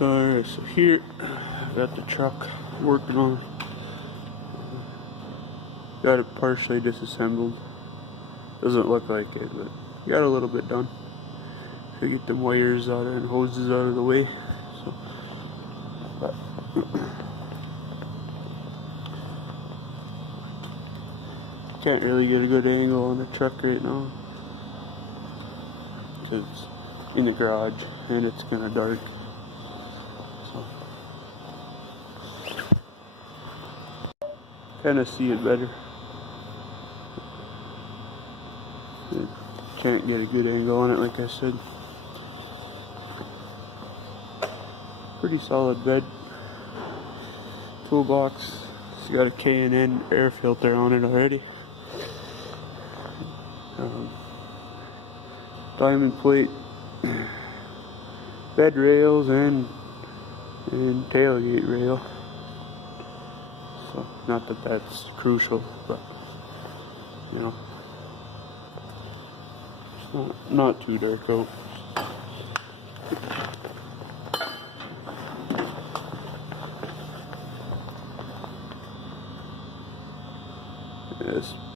Alright, so here I got the truck working on. Got it partially disassembled. Doesn't look like it, but got a little bit done. So get the wires out and hoses out of the way. So, but can't really get a good angle on the truck right now because it's in the garage and it's kind of dark. So kind of see it better. Can't get a good angle on it, like I said. Pretty solid bed. Toolbox. It's got a K&N air filter on it already. Diamond plate, bed rails, and tailgate rail. So not that that's crucial, but you know, it's not too dark out. Yes.